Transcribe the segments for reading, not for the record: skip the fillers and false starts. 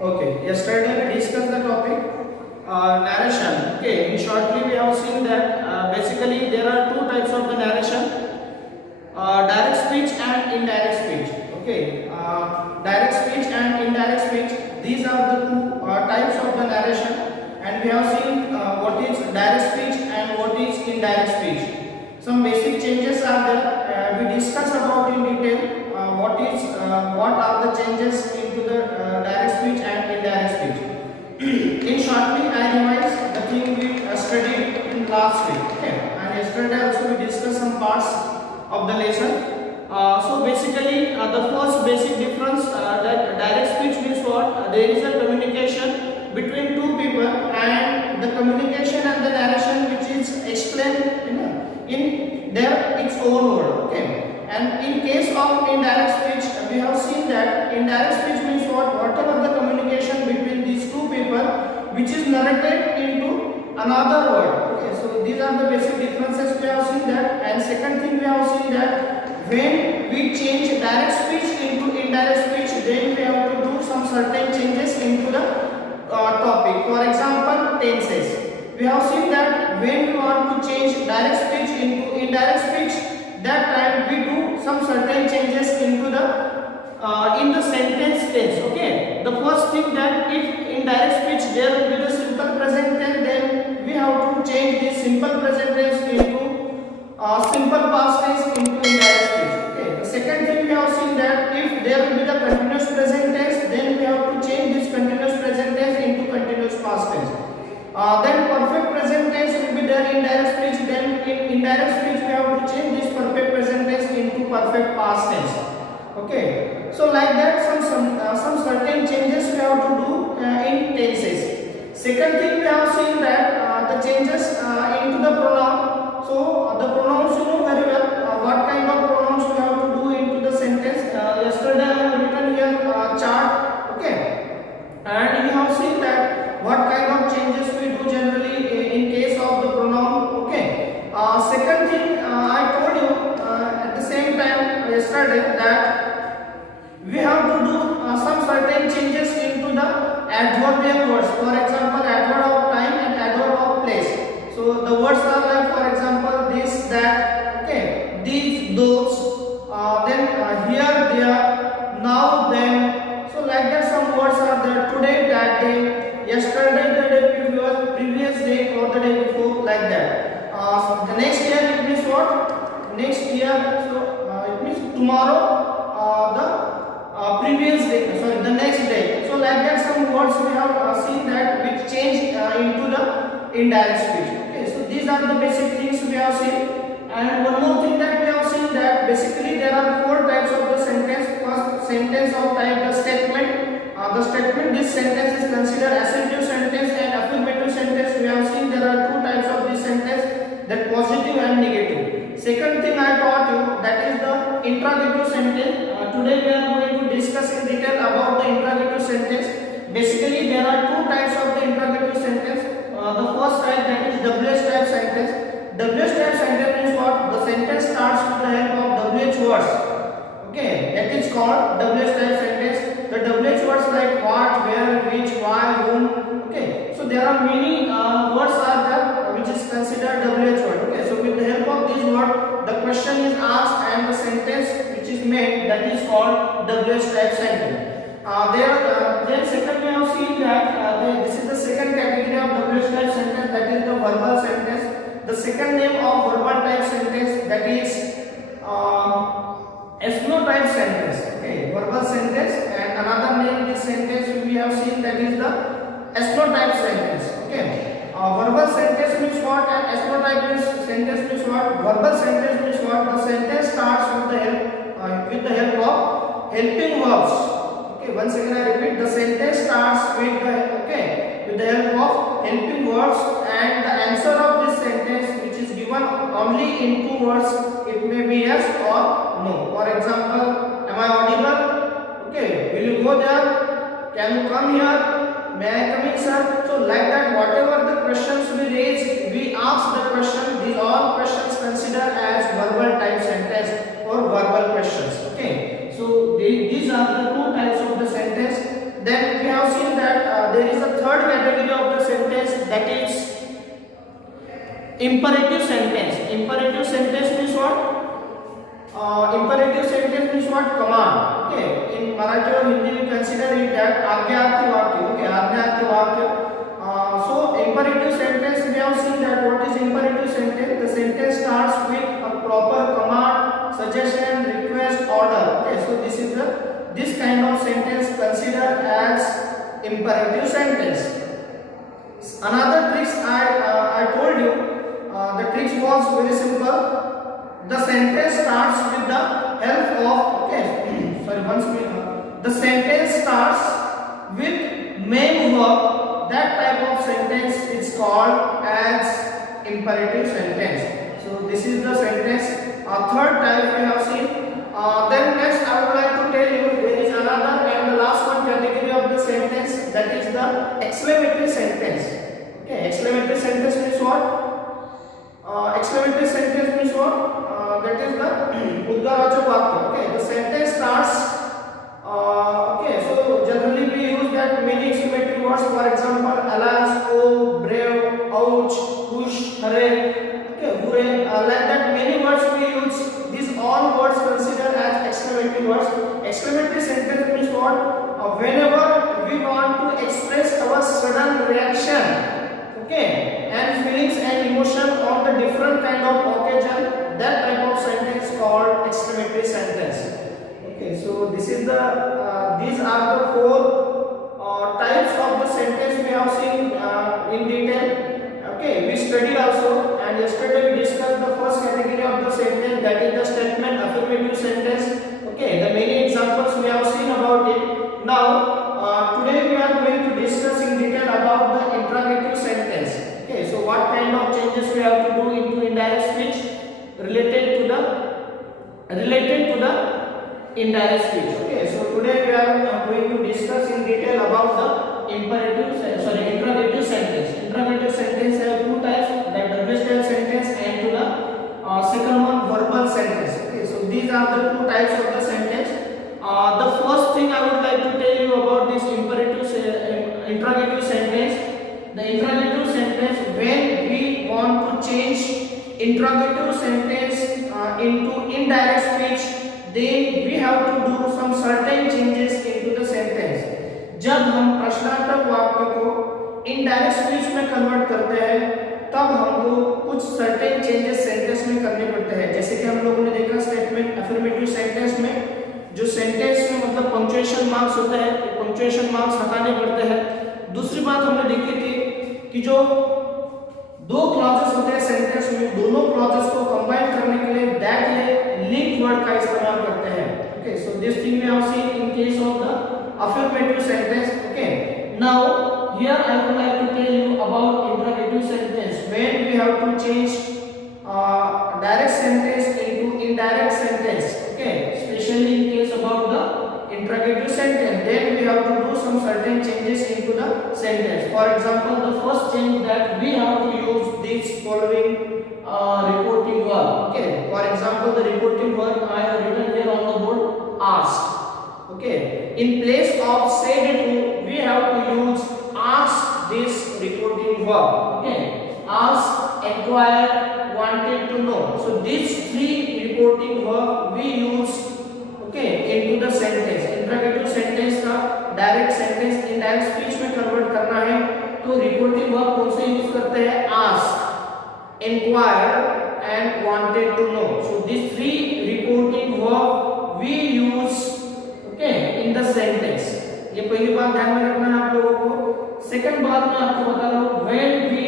Okay, yesterday we discussed the topic narration. Okay, in shortly we have seen that basically there are two types of the narration: direct speech and indirect speech. Okay, direct speech and indirect speech. These are the two types of the narration, and we have seen what is direct speech and what is indirect speech. Some basic changes are there. We discussed about in detail what are the changes into the direct speech and indirect speech. In shortly, I revise the thing we studied in last week. Okay, and yesterday also we discussed some parts of the lesson. So basically, the first basic difference that direct speech means what? There is a communication between two people, and the communication and the narration which is explained, in their its own word. Okay. And in case of indirect speech, we have seen that indirect speech means what? Whatever the communication between these two people, which is narrated into another word. Okay, so these are the basic differences we have seen that. And second thing we have seen that when we change direct speech into indirect speech, then we have to do some certain changes into the topic. For example, tenses. We have seen that when we want to change direct speech into indirect speech, that time we do some certain changes into the in the sentence tense. Okay, the first thing that if in direct speech there will be the simple present tense, then we have to change this simple present tense into simple past tense into indirect speech. Okay, the second thing we have seen that if there will be the continuous present tense, then we have to change this continuous present tense into continuous past tense. Then perfect present tense will be there in direct speech. Then in indirect speech we have to change this perfect present tense into perfect past tense. Okay, so like that some certain changes we have to do in tenses. Second thing we have seen that the changes into the pronoun. So the pronouns, you know very well what kind of pronouns we have to do into the sentence. Yesterday I have written here chart. Okay, and we have seen that what kind of changes we do generally in case of the pronoun. Okay, second thing I told you at the same time yesterday that we have to do some certain changes into the adverbial words. For example, adverb of time and adverb of place. So the words are like, for example, this, that. Okay, these, those. Then here, there, now, then. So like that, some words are there. Today, that day. Yesterday, the day previous day, or the day before, like that. The next year it means what? Next year, so it means tomorrow, the previous day, sorry, the next day. So like that, some words we have seen that which change into the indirect speech. Okay, so these are the basic things we have seen. And one more thing that we have seen that basically there are four types of the sentence. First, sentence of type the statement. The statement, this sentence is considered assertive sentence and affirmative sentence. We have seen there are two types of this sentence, that positive and negative. Second thing I taught you, that is the interrogative sentence. Today we are going to discuss in detail about the interrogative sentence. Basically there are two types of the interrogative sentence. The first type, that is WH type sentence. WH type sentence means what? The sentence starts with the help of WH words. Okay, that is called WH type sentence. The WH words like what, where, which, why, whom. Okay, so there are many words are there which is considered WH word. Okay, so with the help of this word, the question is asked and the sentence which is made, that is called WH type sentence. Then second we have seen that this is the second category of WH type sentence, that is the verbal sentence. The second name of verbal type sentence, that is SNO type sentence. Okay, verbal sentence, and another name this sentence we have seen, that is the SNO type sentence. Okay, verbal sentence means what and SNO type sentence means what? Verbal sentence means what? The sentence starts with the help of helping verbs. Okay, once again I repeat, the sentence starts with the help of helping verbs, and the answer of this sentence which is given only in two words. It may be yes or no. For example, am I audible? Okay, will you go there? Can you come here? May I come in, sir? So like that, whatever the questions we raise, we ask the question. These all questions considered as verbal type sentence or verbal questions. Okay, so these are the two types of the sentence. Then we have seen that is imperative sentence. Imperative sentence means what? Imperative sentence means what? Command. Okay, in Marathi or Hindi we consider it that आज्ञार्थी वाक्य. Okay, आज्ञार्थी वाक्य. So imperative sentence we have seen that what is imperative sentence? The sentence starts with a proper command, suggestion, request, order. Okay, so this kind of sentence considered as imperative sentence. Another tricks I told you. The tricks was very simple. The sentence starts with the help of the sentence starts with main verb. That type of sentence is called as imperative sentence. So this is the sentence. Third type we have seen. Then next I would like to tell you there is another and the last one category of the sentence, that is the exclamatory sentence. Okay, exclamatory sentence means what? Exclamatory sentence means what? That is the उद्गारवाचक वाक्य. Okay, the sentence starts. Okay, so generally we use that many exclamatory words. For example, alas, oh, brave, ouch, push, hooray. Okay, hooray. Like that, many words we use. These all words considered as exclamatory words. Exclamatory sentence means what? Whenever we want to express our sudden reaction, okay, and feelings and emotion on the different kind of occasion, that type of sentence called exclamatory sentence. Okay, so this is the these are the four types of the sentence we have seen in detail. Okay, we studied also, and yesterday we discussed the first category of the sentence, that is the statement affirmative sentence. Okay, the many examples we have seen about it. Now today we are going to discuss in detail about the interrogative sentence. Okay, so what kind of changes we have to do into indirect speech related to the indirect speech. Okay, so today we are going to discuss in detail about the interrogative sentence. Interrogative sentence have two types, that WH sentence and to the second one, verbal sentence. Okay, so these are the two types of the sentence. The first thing I would like to tell you about this interrogative sentence. The interrogative sentence, when we want to change interrogative sentence into indirect speech, then we have to do some certain changes into the sentence. जब हम प्रश्नार्थक वाक्य को indirect speech में convert करते हैं, तब हमको कुछ सर्टेन चेंजेस सेंटेंस में करने पड़ते हैं. जैसे कि हम लोगों ने देखा स्टेटमेंट अफर्मेटिव सेंटेंस में जो सेंटेंस में मतलब पंक्चुएशन मार्क्स होते हैं, पंक्चुएशन मार्क्स हटाने पड़ते हैं. दूसरी बात हमने देखी थी कि जो दो क्लॉजेस होते हैं सेंटेंस में, दोनों क्लॉजेस को कंबाइन करने के लिए दैट ये लिंक वर्ड का इस्तेमाल करते हैं. Okay, so this thing we have seen in case of the affirmative sentence. Okay, now here I would like to tell you about interrogative sentence, when we have to change direct sentence into indirect sentence. Okay, specially in case about the interrogative sentence, then we have to do some certain changes into the sentence. For example, the first change that we have to use this following reporting verb. Okay, for example, the reporting verb I have written here on the board, asked. Okay, in place of said to, we have to use ask this reporting verb. Okay, ask, inquire, wanted to know. So these three reporting verb we use into the sentence. Interrogative sentence का direct sentence indirect speech में convert करना है तो reporting verb कौन से use करते हैं? Ask, inquire and wanted to know. So this three reporting verb we use in the sentence. ये पहली बात ध्यान में रखना है आप लोगों को. सेकंड बात मैं आपको बता रहा हूं, when we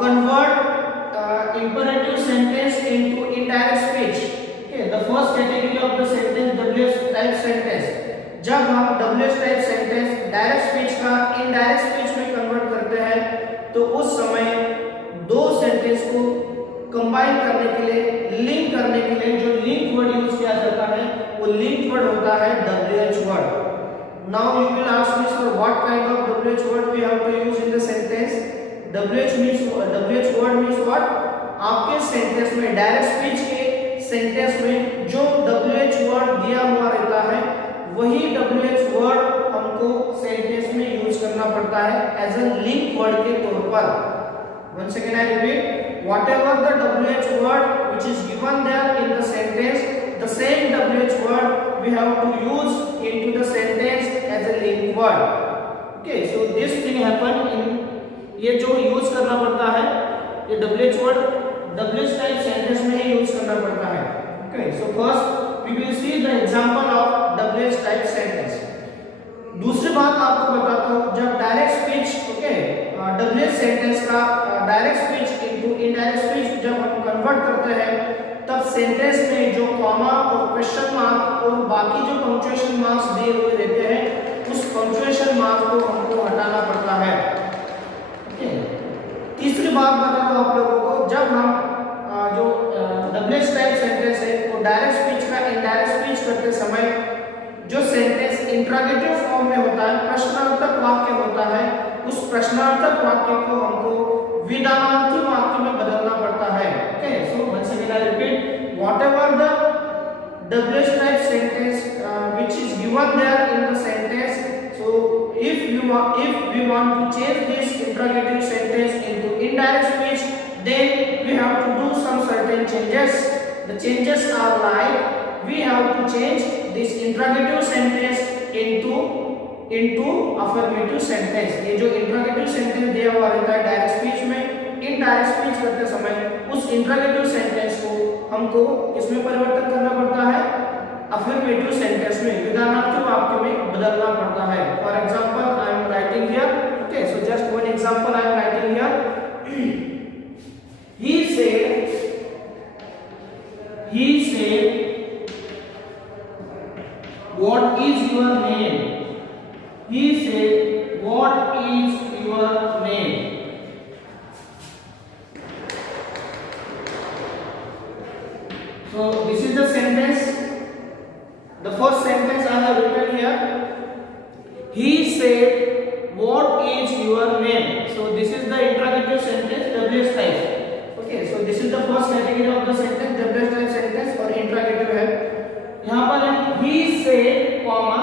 convert imperative sentence into indirect speech. Okay, the first category of the sentence WH type sentence. जब हम WH type sentence direct speech का indirect speech में convert करते हैं तो उस समय दो sentence को combine करने के लिए, link करने के लिए जो link word use किया जाता है वो link word होता है WH word. Now you will ask me, sir, what kind of WH word we have to use in the sentence? WH word means what? आपके सेंटेंस में डायरेक्ट स्पीच के sentence में जो WH वर्ड दिया हुआ रहता है वही WH वर्ड हम हमको सेंटेंस में यूज करना पड़ता है एज अ लिंक वर्ड के तौर पर। once again I repeat, whatever the WH word which is given there in the sentence, the same WH word we have to use into the sentence as a link word. Okay, so this thing happen in, ये जो use करना पड़ता है ये WH word WH type sentence में ही use करना पड़ता है। Okay, so first we will see the example of WH type sentence. दूसरी बात आपको बताता हूँ, जब डायरेक्ट स्पीच WH सेंटेंस का direct speech into indirect speech जब हम कन्वर्ट करते हैं तब सेंटेंस में जो कॉमा और क्वेश्चन मार्क और बाकी जो पंक्चुएशन मार्क्स दिए हुए रहते हैं उस पंक्चुएशन मार्क को हमको हटाना पड़ता है। तीसरी बात बता दूं आप लोगों को, जब हम जो WH टाइप सेंटेंस है वो डायरेक्ट स्पीच का इनडायरेक्ट स्पीच करते समय जो सेंटेंस इंट्रोगेटिव फॉर्म में होता है, प्रश्नार्थक वाक्य होता है, उस प्रश्नार्थक वाक्य को हमको विधानार्थी वाक्य में बदलना पड़ता है। Okay, so once again I repeat, whatever the WH type sentence which is given there in the sentence, so if we want to change this interrogative sentence into indirect speech, then we have to do some certain changes. The changes are like we have to change this interrogative sentence into affirmative sentence. ये जो interrogative sentence दिया हुआ रहता है direct speech में, indirect speech करते समय उस interrogative sentence को हमको किसमें परिवर्तन करना पड़ता है? affirmative sentence में, विधानार्थी वाक्य में बदलना पड़ता है। For example, I am writing here. Okay, so just one example I am writing here. He said, what is your name? He said, what is your name? So this is the sentence. The first sentence I have written here. He said, what is your name? So this is the interrogative sentence, WH type. Okay, so this is the first category of the sentence, WH type sentence और interrogative है। यहाँ पर है he said, comma,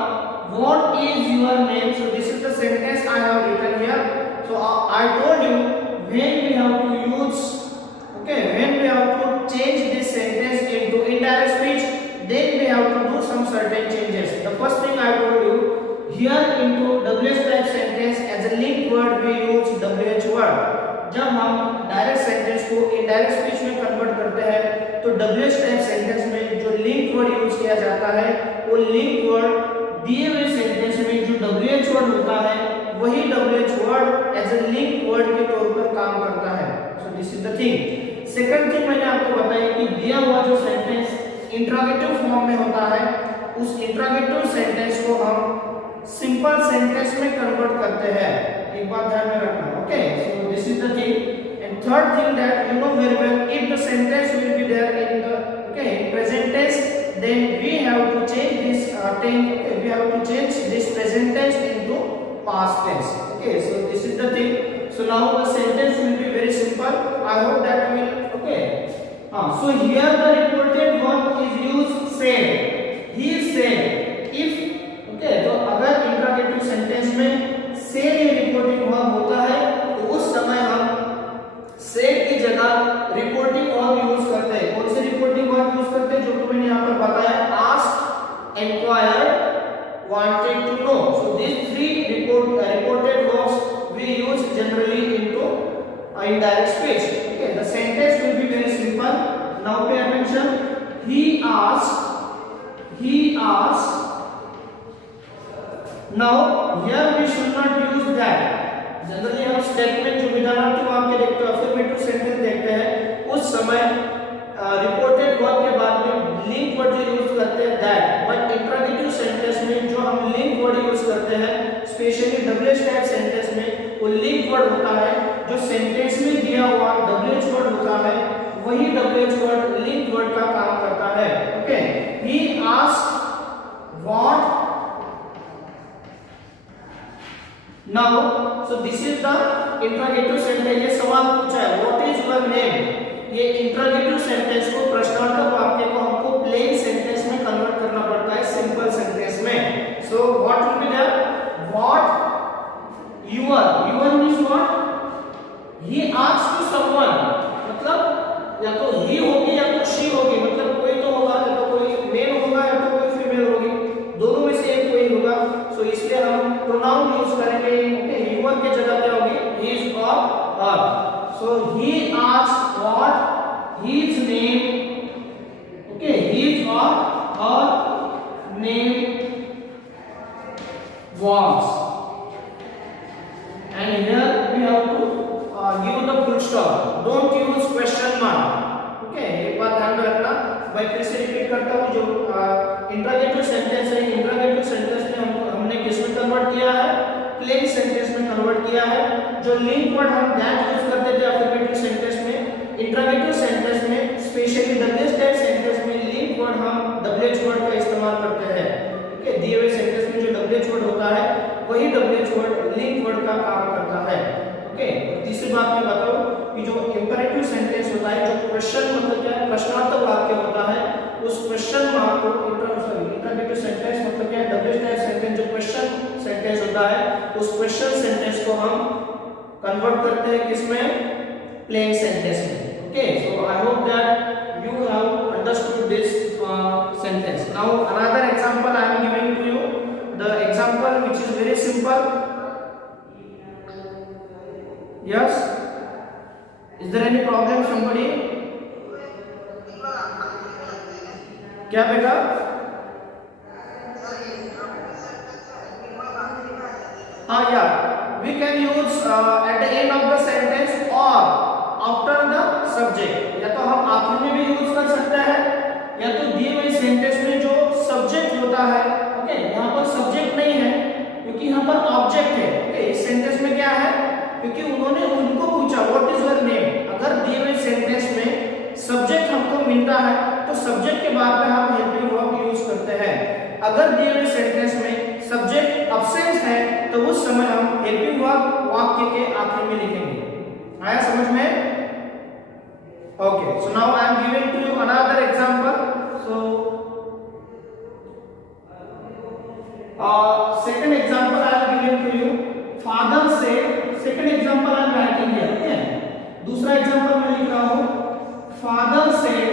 what is your name? So this is the sentence I have written here. So I told you when we have to use, when we have to change this sentence into indirect speech, then we have to do some certain changes. The first thing I told you, here into WH type sentence as a link word we use WH word. जब हम direct sentence को indirect speech में convert करते हैं तो WH type sentence में जो link word use किया जाता है वो लिंक वर्ड दिए हुए सेंटेंस में जो WH वर्ड होता है वही WH word as a link word के तौर पर काम करता है। So this is the thing. Second thing मैंने आपको बताया कि दिया हुआ जो सेंटेंस इंट्रोगेटिव फॉर्म में होता है उस इंट्रोगेटिव सेंटेंस को हम सिंपल सेंटेंस में कन्वर्ट करते हैं। एक बात ध्यान में रखना। Okay, so this is the thing. And third thing that you know very well, if the sentence will be there in the present tense, then we have to change this we have to change this present tense into past tense. Okay, so this is the thing. So now the sentence will be very simple. I hope that you will. Okay, so here the reported verb is used said. He said. If तो अगर interrogative sentence में से reporting verb होता है तो उस समय हम से की जगह रिपोर्टिंग वर्ब यूज करते हैं। कौन से रिपोर्टिंग वर्ब यूज करते हैं जो कि मैंने यहाँ पर बताया, asked, enquired, wanted to know. So these three reported verbs we use generally into indirect speech. Okay, the sentence will be very simple. Now pay attention. He asked. Now here we should not use that. Generally हम statement जो विधानार्थी वाक्य देखते हैं, affirmative sentence देखते हैं, उस समय reported verb के बाद में लिंक वर्ड यूज करते हैं दैट। बट इंट्रोगेटिव सेंटेंस में जो हम लिंक वर्ड यूज करते हैं, स्पेशली WH टाइप सेंटेंस में वो लिंक वर्ड होता है जो सेंटेंस में दिया हुआ WH वर्ड होता है, वही WH वर्ड लिंक वर्ड का काम करता है। Okay, he asked what. Now, so this is the interrogative sentence. ये सवाल पूछा है what is your name. ये interrogative sentence को प्रश्नार्थक वाक्य को हमको plain sentence में कन्वर्ट करना पड़ता है, सिंपल सेंटेंस में. So what will be there? ही होगी या तो शी होगी, मतलब कोई तो होगा या तो कोई मेल होगा या तो कोई फीमेल होगी, दोनों में से एक कोई होगा। सो इसलिए हम प्रोनाउन यूज करेंगे। ओके, यूर के जगह क्या होगी, हिज और her. So he asked what his name, okay, his और her name was, and here we have to give the full stop, don't use question mark। Okay, एक बात ध्यान में रखना, मैं फिर से रिपीट करता हूँ, जो इंट्रोगेटिव सेंटेंस है, इंट्रोगेटिव सेंटेंस में हमने किस में कन्वर्ट किया है, प्लेन सेंटेंस में कन्वर्ट किया है। जो लिंक वर्ड हम दैट यूज करते थे अफर्मेटिव सेंटेंस में, इंट्रोगेटिव सेंटेंस में स्पेशली डब्ल्यूएच टाइप सेंटेंस में लिंक वर्ड हम डब्ल्यूएच वर्ड का इस्तेमाल करते हैं। ओके, दिए हुए सेंटेंस में जो डब्ल्यूएच वर्ड होता है वही डब्ल्यूएच वर्ड लिंक वर्ड का काम करता है। ओके, तीसरी बात मैं बताऊं कि जो इंपेरेटिव सेंटेंस होता है, जो क्वेश्चन मतलब क्या है, प्रश्नार्थक वाक्य होता है, उस क्वेश्चन मार्क को इंट्रोगेटिव सेंटेंस मतलब क्या है, डब्ल्यूएच टाइप सेंटेंस जो क्वेश्चन सेंटेंस होता है, उस क्वेश्चन सेंटेंस को हम कन्वर्ट करते हैं किसमें, प्लेन सेंटेंस में। Okay, so I hope that you have understood this sentence. Now another example I am giving to you, the example which is very simple. Yes, is there any problem somebody? क्या बेटा? हाँ यार, we can use at the end of the sentence or after the subject, या तो हम आखिर में भी यूज कर सकते हैं, या तो दिए हुए सेंटेंस में जो सब्जेक्ट होता है, ओके, यहाँ पर सब्जेक्ट नहीं है क्योंकि यहाँ पर ऑब्जेक्ट है। ओके, इस सेंटेंस में क्या है, क्योंकि उन्होंने उनको पूछा व्हाट इज योर नेम। अगर दिए हुए सेंटेंस में सब्जेक्ट हमको मिलता है तो सब्जेक्ट के बाद में हम हेल्पिंग वर्ब यूज करते हैं। अगर दिए हुए सेंटेंस में सब्जेक्ट अब्सेंस है तो उस समय हम हेल्पिंग वर्ब वाक्य के आखिर में लिखेंगे। आया समझ में? Okay, so now I am giving to you another example. So second example I am giving to you, father said, second example I am writing here, okay? दूसरा example मैं लिख रहा हूँ, father said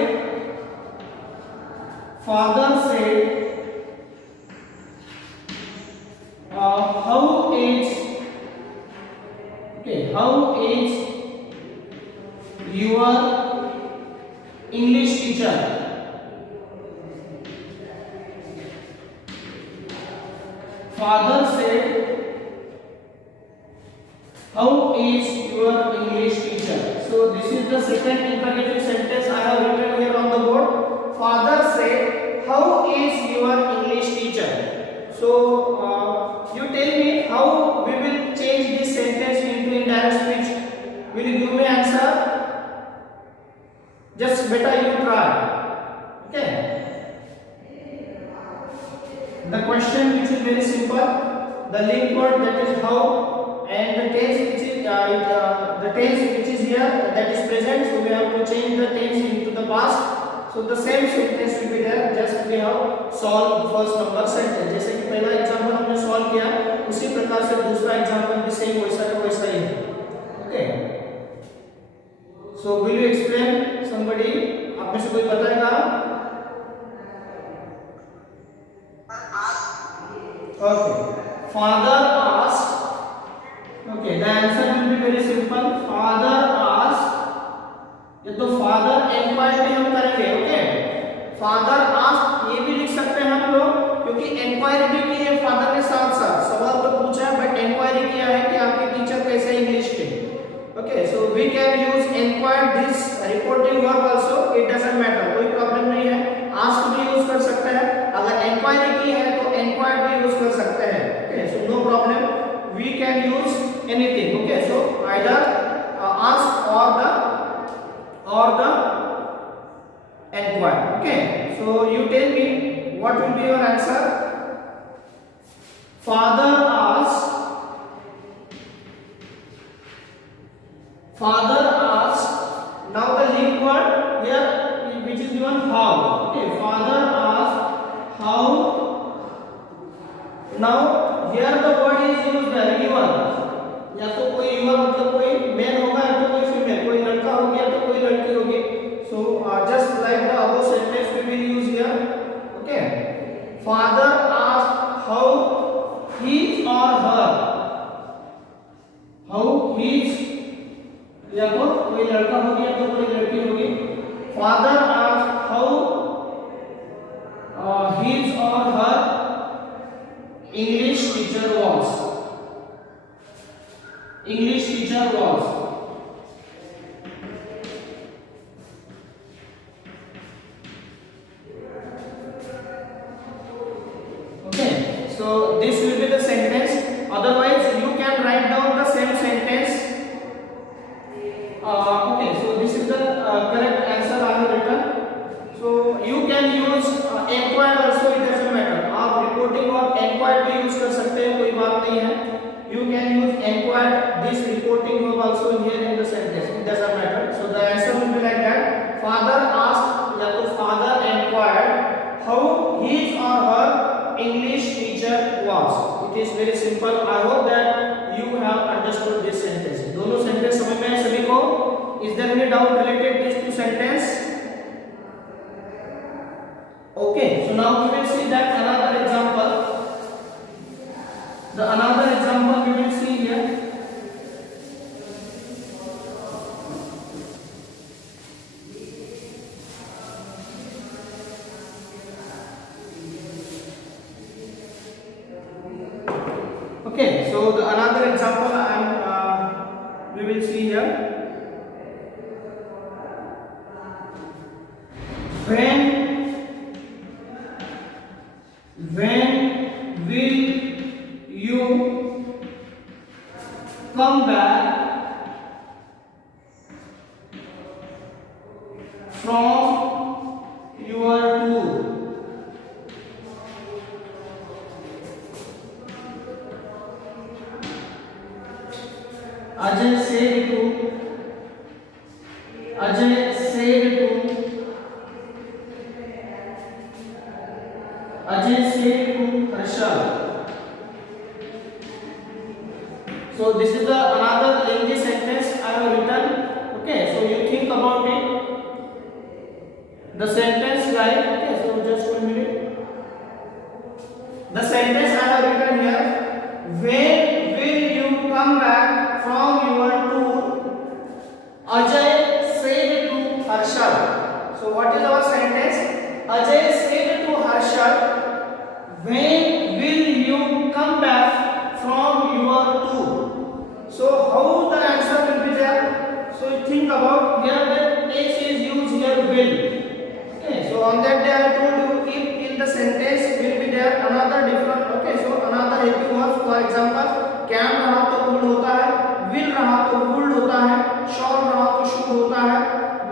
how is, okay, how is your English teacher? Father said, how is your English teacher? So this is the second interrogative sentence I have written here on the board. Father said, how is your English teacher? So you tell me how we will change this sentence into indirect speech. Will you give me answer? Just better you try. Okay, the question which is very simple, the link word that is how, and the tense which is the tense which is here that is present, so we have to change the tense into the past. So the same sentence will be there, just we have solved first number sentence. जैसे कि पहला example हमने solve किया, उसी प्रकार से दूसरा example भी सेम वैसा का वैसा ही है। Okay, so will you explain somebody? आप में से कोई बताएगा? Okay, father asked, okay, the answer will be very simple, father asked, ये तो father enquired भी हम करेंगे। ओके, father asked ये भी लिख सकते हैं हम लोग, क्योंकि enquiry भी की है father ने, साथ साथ सवाल तो पूछा है बट enquiry किया है कि आपके टीचर कैसे इंग्लिश के। Okay, so we can use inquire this reporting verb also, it doesn't matter, कोई प्रॉब्लम नहीं है, ask भी यूज कर सकते हैं, अगर inquiry की है तो inquired भी यूज कर सकते हैं। Okay, so no problem, we can use anything। Okay, so either ask or the inquire। Okay, so you tell me what will be your answer? Father asked, now the link word here which is given how। Okay, father asked how, now here the word is used your, या तो कोई your मतलब कोई mail होगा या तो कोई female, कोई लड़का हो गया तो कोई लड़की होगी। So just like the above sentence we will use here. Okay. Father asked how his or her, how his, या तो कोई लड़का होगी या तो कोई लड़की होगी. Father asked how his or her English teacher was. English teacher was. Okay, so this will be the sentence. Otherwise, you can write down the same sentence. Okay, so this is the correct answer I have written. So you can use enquired also, it doesn't matter. आप reporting और enquired भी use कर सकते हैं, कोई बात नहीं है. You can use enquired, this reporting verb also here in the sentence, it doesn't matter. So the answer will be like that. Father asked, या तो father enquired how his or her English teacher was. It is very simple. I hope that you have understood this sentence. दोनों sentence समझ में आए सभी को? Is there any doubt related to these two sentences? Okay, so now we will see that another example. The another example we will see here. Okay, so the another example we will see here. When will you come back from your tour? Ajay said to Harshal. So this is the another lengthy sentence I have written. Okay, so you think about it. The sentence like, okay, so just 1 minute. The sentence I have written here. When will you come back from your tour? Ajay said to Harshal. So what is our sentence? Ajay said to Harshal, when will you come back from your tour? So how the answer will be there? So you think about here that S is used here will. Okay, so on that day I told you if in the sentence will be there another different. Okay, so another helping verb. For example, can रहा तो would होता है, will रहा तो would होता है, shall रहा तो should होता है,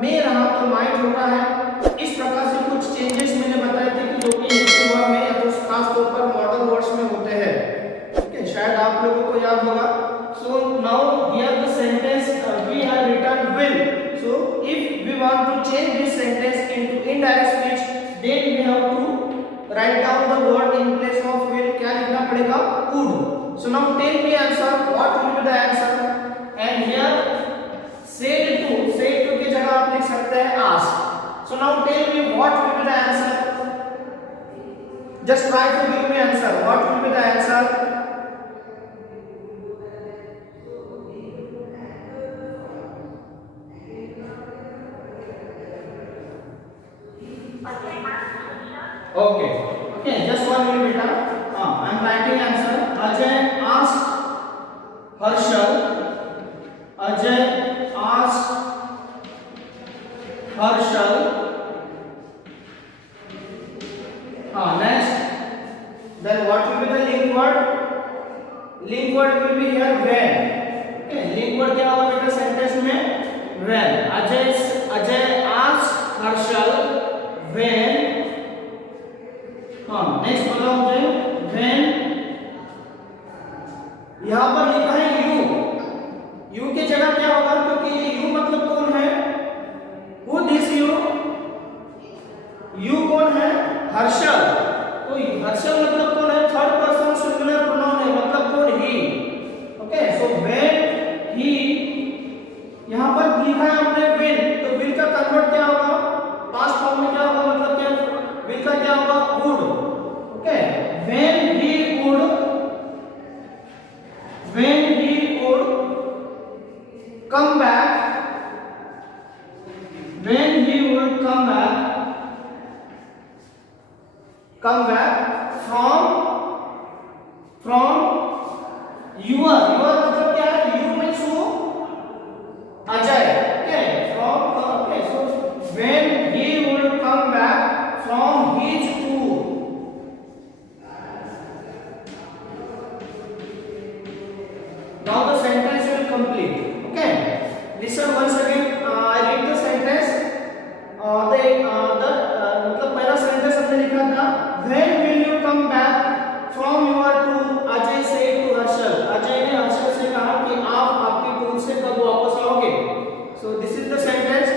may रहा तो might होता है. इस प्रकार से कुछ चेंजेस मैंने बताए थे कि जो कि हेल्पिंग वर्ब में या तो खास तौर पर मॉडल वर्ड्स में होते हैं. ओके, शायद आप लोगों को याद होगा. So now here the sentence we have written will. So if we want to change this sentence into indirect speech, then we have to write down the word in place of will. क्या लिखना पड़ेगा? Would. So now tell me answer. What will be the answer? And here said to की जगह आप लिख सकते हैं ask. So now tell me what will be the answer. Just try to give me answer. What will be the answer? Okay, just 1 minute beta. I am writing answer. Ajay asked Harshal. Ajay asked Harshal. Next. Then what will be the link word? Link word will be here when. Okay, link word क्या होगा बेटा sentence में? When. Ajay asked Harshal when. Next बताओ मुझे. when यहाँ पर लिखा है you की जगह क्या होगा? क्योंकि ये you मतलब कौन है? Who this you कौन है? हर्षल. तो हर्षल मतलब कौन है? थर्ड पर्सन सिंगुलर प्रोनाउन है, मतलब कौन? he. Okay, so when he यहाँ पर लिखा है हमने will, तो will का कन्वर्ट क्या होगा? come back from your मतलब क्या है? You means who? Ajay. Okay, okay, so when he will come back from his tour. Now the sentence will complete. Okay, listen once again. I read the sentence. मतलब पहला sentence हमने लिखा था when will you come back from your tour. Ajay से to Harshal. Ajay ने हर्षल से कहा कि आप आपकी टूर से कब वापस आओगे. So this is the sentence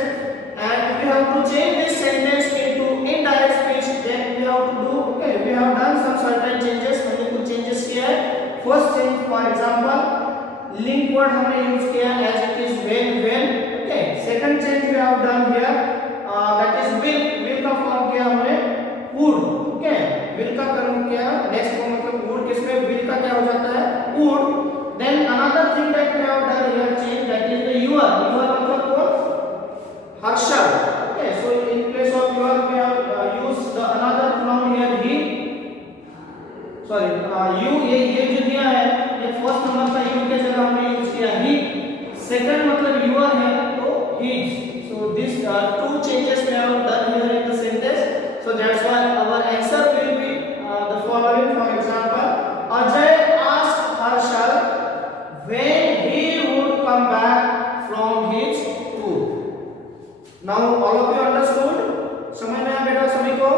and we have to change this sentence into indirect speech. Then we have to do, okay, we have done some certain changes. हमने कुछ changes किया है. First change for example link word हमने use किया as it is when. Okay, second change we have done here that is will का form किया हमने would. Okay, will का कर्म किया next फॉर्म मतलब would किसमें will का क्या हो जाता है would. Then another thing that we have done here change that is the your मतलब कौन Harshal. Okay, so in place of your we have used the another pronoun here he. Sorry you ये जो दिया है ये first number का you के जगह हमने यूज किया he. सेकंड मतलब your है तो his. So this two changes we have done here in the sentence. So that's why our answer will be the following. For example, Ajay asked Harshal when he would come back from his tour. Now all of you understood? समझ में आया बेटा सभी को?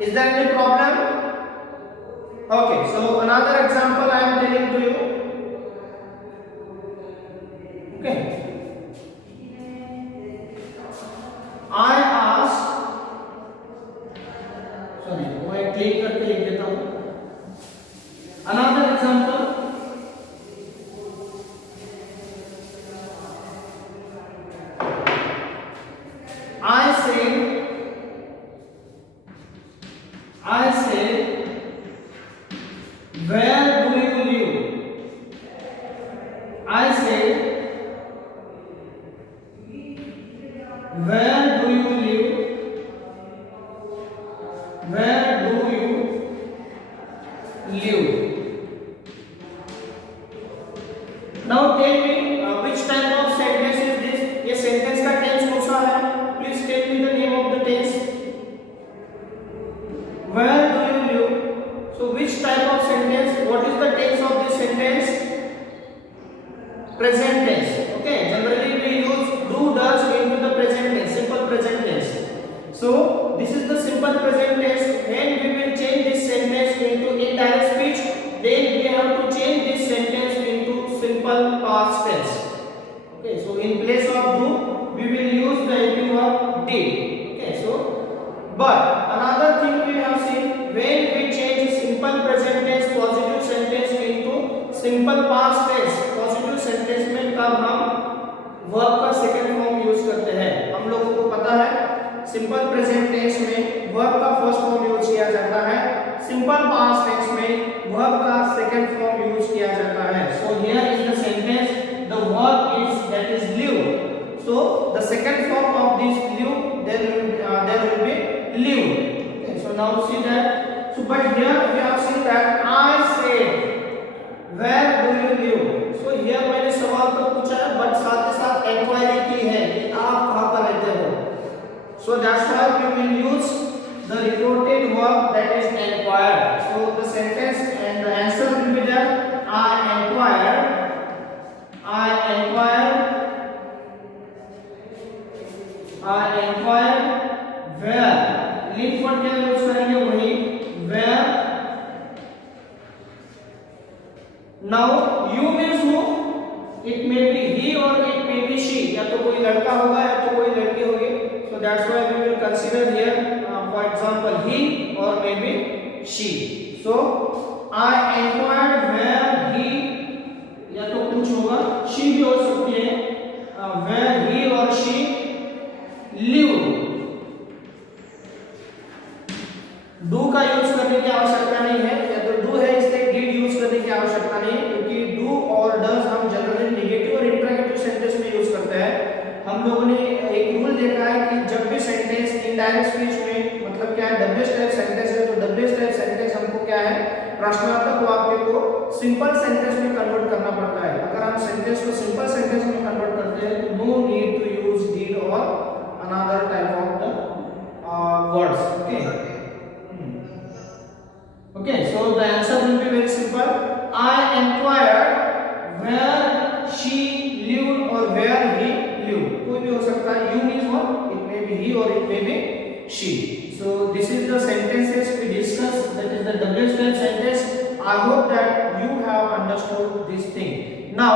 Is there any problem? Okay, so another example I am telling to you. Okay, I asked, sorry मैं click करके लिख देता हूँ. Another example, I said where do you live. I said where do you live. Where do you live. Now tell me which type of sentence is this. ये sentence का tense कौन सा है? Please tell me the name of the tense. Where do you live. So which type of sentence? What is the tense of this sentence? Present tense. Okay, generally we use do does into the present tense, simple present tense. So this is the simple present tense. When we will change this sentence into indirect speech, then we have to change this sentence into simple past tense. Okay, so in place of do we will use the helping verb did. Okay, so but another thing we have seen, when we change simple present tense positive sentence into simple past tense, positive sentence में कब हम verb का second form use करते हैं. हम लोगों को पता है सिंपल प्रेजेंट टेंस में वर्ब का फर्स्ट फॉर्म यूज किया जाता है, सिंपल पास्ट टेंस में वर्ब का सेकंड फॉर्म यूज किया जाता है. So here in the sentence the verb is that is live. So the second form of this live there will be live. Okay, so now see that. So but here we have seen that I said where do you live. So here मैंने सवाल तो पूछा है but साथ ही साथ inquiry की है कि आप कहाँ पर रहते हो. So that's why we will use the reported verb that is inquired. So the sentence and the answer will be there. I inquired where. Link word क्या यूज करेंगे वही where. Now you means who. It may be he or it may be she. या तो कोई लड़का होगा या तो कोई लड़की होगी. So that's why we will consider here for example he or maybe she. So I inquired where he या तो कुछ होगा she भी हो सकती है where he or she live. Do का यूज करने की आवश्यकता नहीं है या तो डू है इसलिए डिड यूज करने की आवश्यकता नहीं है क्योंकि डू और डज हम जनरली नेगेटिव और इंटरोगेटिव सेंटेंस में यूज करते हैं. हम लोगों ने एक रूल देखा है कि जब भी सेंटेंस इनडायरेक्ट स्पीच में मतलब क्या है, डब्ल्यूएच टाइप सेंटेंस है, तो डब्ल्यूएच टाइप सेंटेंस हमको क्या है, प्रश्नार्थक वाक्य को सिंपल सेंटेंस में कन्वर्ट करना पड़ता है। अगर हम सेंटेंस को सिंपल सेंटेंस में कन्वर्ट करते हैं तो no need to use did और another type of the words. Okay, so the answer will be very simple. I inquired where she lived or where he lived. कोई भी हो सकता है, you means what? It may be he or it may be she. So this is the sentences we discussed, that is the WH type sentence. I hope that you have understood this thing. Now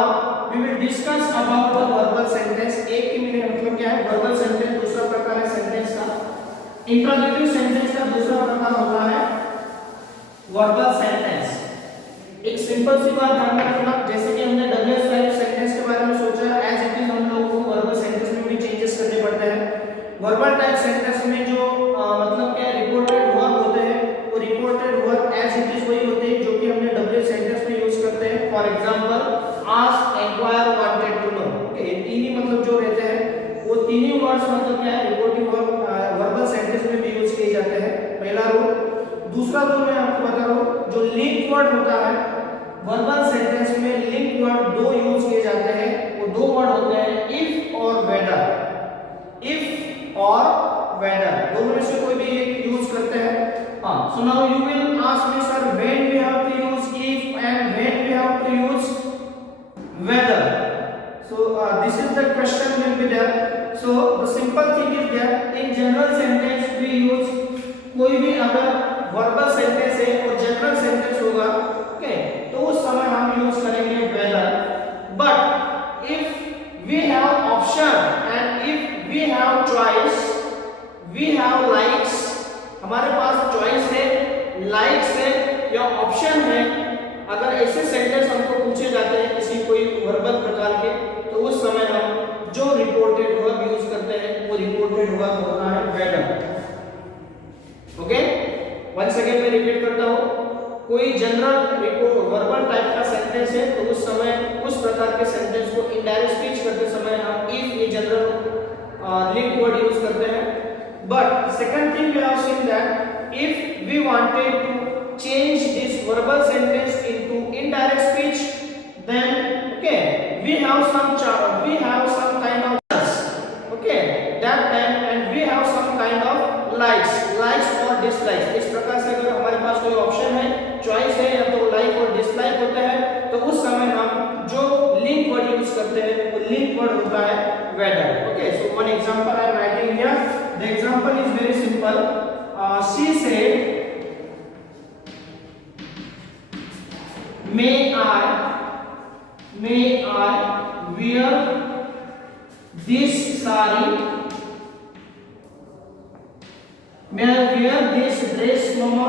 we will discuss about the verbal sentence. एक की meaning मतलब क्या है, verbal sentence दूसरा प्रकार है sentence का। Introgetive sentence का दूसरा प्रकार होता है वर्बल सेंटेंस। एक सिंपल सी बात ध्यान में रखना, जैसे कि हमने डब्ल्यूएच टाइप सेंटेंस के बारे में सोचा, एज इट इज हम लोगों को वर्बल सेंटेंस में भी चेंजेस करने पड़ते हैं। वर्बल टाइप सेंटेंस में जो मतलब क्या रिपोर्टेड वर्ब होते हैं, वो reported verb as it is वही होते हैं जो कि हमने डब्ल्यूएच सेंटेंस में यूज करते हैं। For example ask, inquire, wanted to know. Okay, ये तीन ही मतलब जो रहते हैं वो तीन ही वर्ड्स मतलब क्या है, रिपोर्टिंग वर्ब वर्बल सेंटेंस में भी यूज किए जाते हैं। पहला रूल। दूसरा जो मैं आपको बता रहा हूं, जो लिंक वर्ड होता है वर्बल सेंटेंस में, लिंक वर्ड दो यूज किए जाते हैं। वो दो वर्ड होते हैं इफ और वेदर। इफ और वेदर दोनों में से कोई भी एक यूज करते हैं। हां, so now you will ask me sir when we have to use if and when we have to use whether. So this is the question will be there. So the simple thing is that in general sentence we use, कोई भी अगर verbal sentence है और general sentence होगा, okay, तो उस समय हम यूज करेंगे whether. But if we have option and if we have choice, we have likes, हमारे पास चॉइस है, लाइक्स है या ऑप्शन है, अगर ऐसे सेंटेंस हमको पूछे जाते हैं किसी कोई वर्बल प्रकार के, तो उस समय हम जो रिपोर्टेड वर्ब यूज करते हैं वो रिपोर्टेड वर्ब होता है वेदर। ओके, वंस अगेन मैं रिपीट करता हूं, कोई जनरल वर्बल टाइप का सेंटेंस है तो उस समय उस प्रकार के सेंटेंस को इनडायरेक्ट स्पीच करते समय हम इफ ये जनरल लिंक वर्ड यूज करते हैं। But second thing we have seen that if we wanted to change this verbal sentence into indirect speech, then okay we have some kind of okay that time and we have some kind of likes और dislikes. इस प्रकार से अगर हमारे पास कोई option है, choice है, या तो लाइक और डिसलाइक होता है, तो उस समय हम जो लिंक वर्ड यूज करते हैं वो लिंक वर्ड होता है whether. Okay, so one example I am writing here. The example is very simple. She said may I wear this sari, may I wear this dress mama,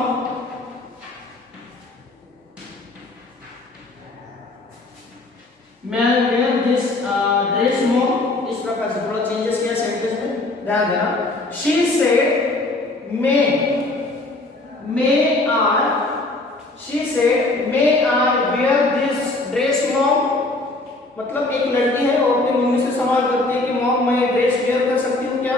may I wear this dress mom। इस प्रकार से थोड़ा changes किया sentence में, ध्यान देना। she said she said may I wear this dress mom, मतलब एक लड़की है और अपनी मम्मी से सवाल करती है कि मॉम मैं ड्रेस वेयर कर सकती हूँ क्या?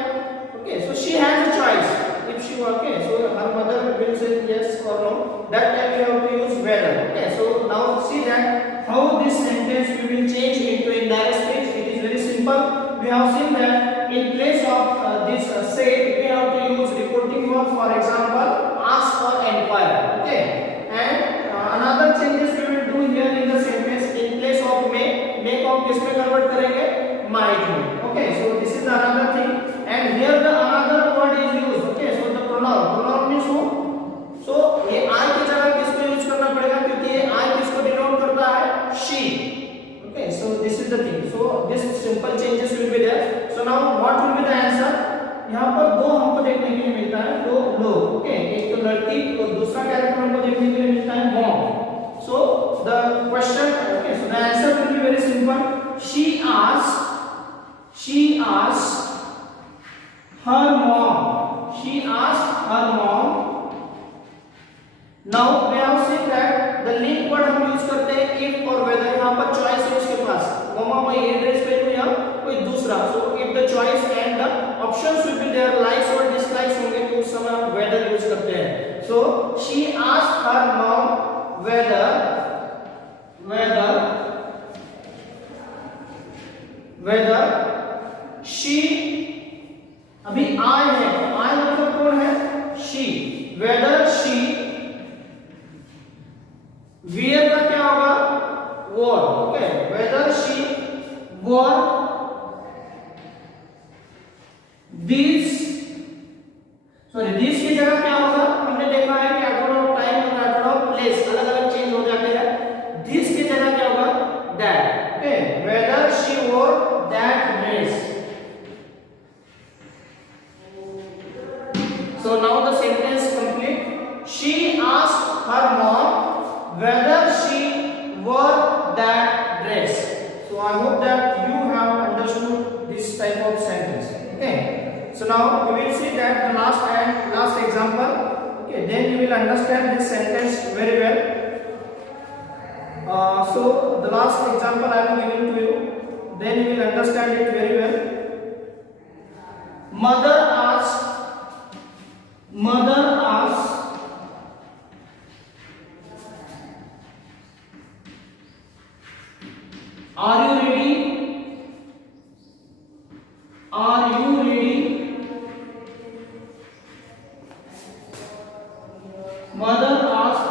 Okay, so she has a choice if she okay, so her mother will say yes और no, that time we have to use whether. Okay, so now see that how this sentence we will change into indirect speech. It is very simple. We have seen that in place of this said we have to use reporting verb, for example ask or inquire। okay, and another changes we will do here in the sentence, in place of may को हम किस में convert करेंगे, might में। okay, so this is another thing, and here the another word is used। okay, so the pronoun means who, so ये I की जगह किसको यूज करना पड़ेगा, क्योंकि ये I किसको डिनोट करता है, she। okay, so this is the thing, so this simple changes will be there। so now what will be the answer? यहाँ पर दो हमको देखने के लिए मिलता है, दो लोग। ओके, एक तो लड़की और दूसरा कैरेक्टर हमको देखने के लिए मिलता है mom. So the question, okay, so the answer will be very simple. she asked her mom। now we have seen that the link word हम यूज करते हैं if और whether। यहाँ पर चॉइस है उसके पास, मम्मा मैं ये ड्रेस पहनूं या कोई दूसरा। so if the choice and the options will be there, likes or dislikes अभी I है, I मतलब कौन है? She. Whether she, wear का क्या होगा? Wore. Okay. Whether she wore these, sorry, these की जगह क्या होगा? हमने देखा है कि added of time और added of place अलग अलग चेंज हो जाते हैं. This की जगह क्या होगा? That. Okay. Whether she wore that dress. So now the sentence complete. She asked her mom whether she wore that dress. So I hope that you have understood this type of sentence. Okay. So now we will see that the last example. Okay. Then you will understand this sentence very well. So the last example I am giving to you. Then you will understand it very well. Mother asked, are you ready? Are you ready? Mother asked,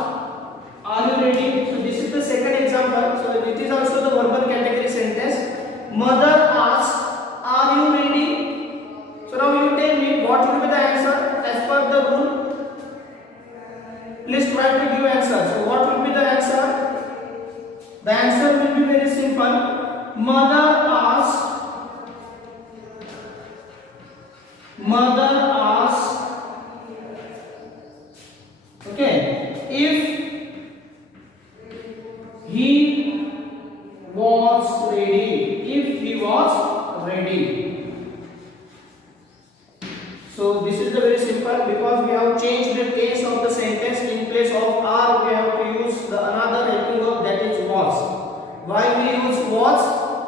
are you ready? So this is the second example. So it is also the verbal category sentence. Mother asked, are you ready? So now you tell me what will be the answer as per the rule. Please try to give answer. So what will be the answer? The answer will be very simple. Mother asked, okay, if he was ready. If he was ready. So this is the very simple, because we have changed the case of the sentence. In place of are we have to use the another helping verb, that is was. Why we use was?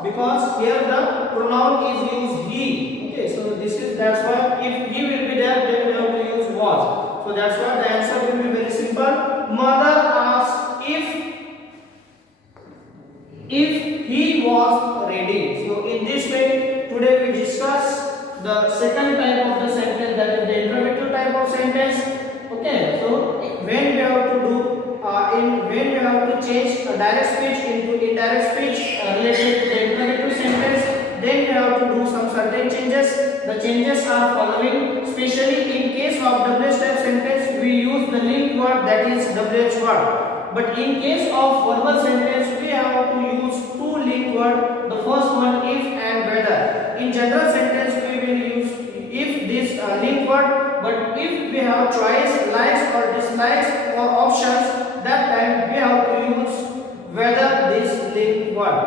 Because here the pronoun is used he. Okay, so this is, that's why if he will be there, then we have to use was. So that's why the answer will be very simple. Mother asked if he was ready. So in this way today we discuss the second type of the sentence, that is the interrogative type of sentence. Okay, so when we have to do when we have to change a direct speech into indirect speech related to the interrogative sentence, then we have to do some certain changes. The changes are following. Especially in case of WH type sentence, we use the linked word, that is WH word. But in case of verbal sentence, we have to use two linked words. The first one if and whether. In general sentence, we will use if this linked word. But if we have choice, likes or dislikes or options, that time we have to use whether this linked word.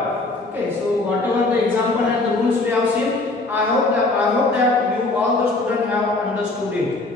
Okay, so whatever the example and the rules we have seen, I hope that you all the students have understood it.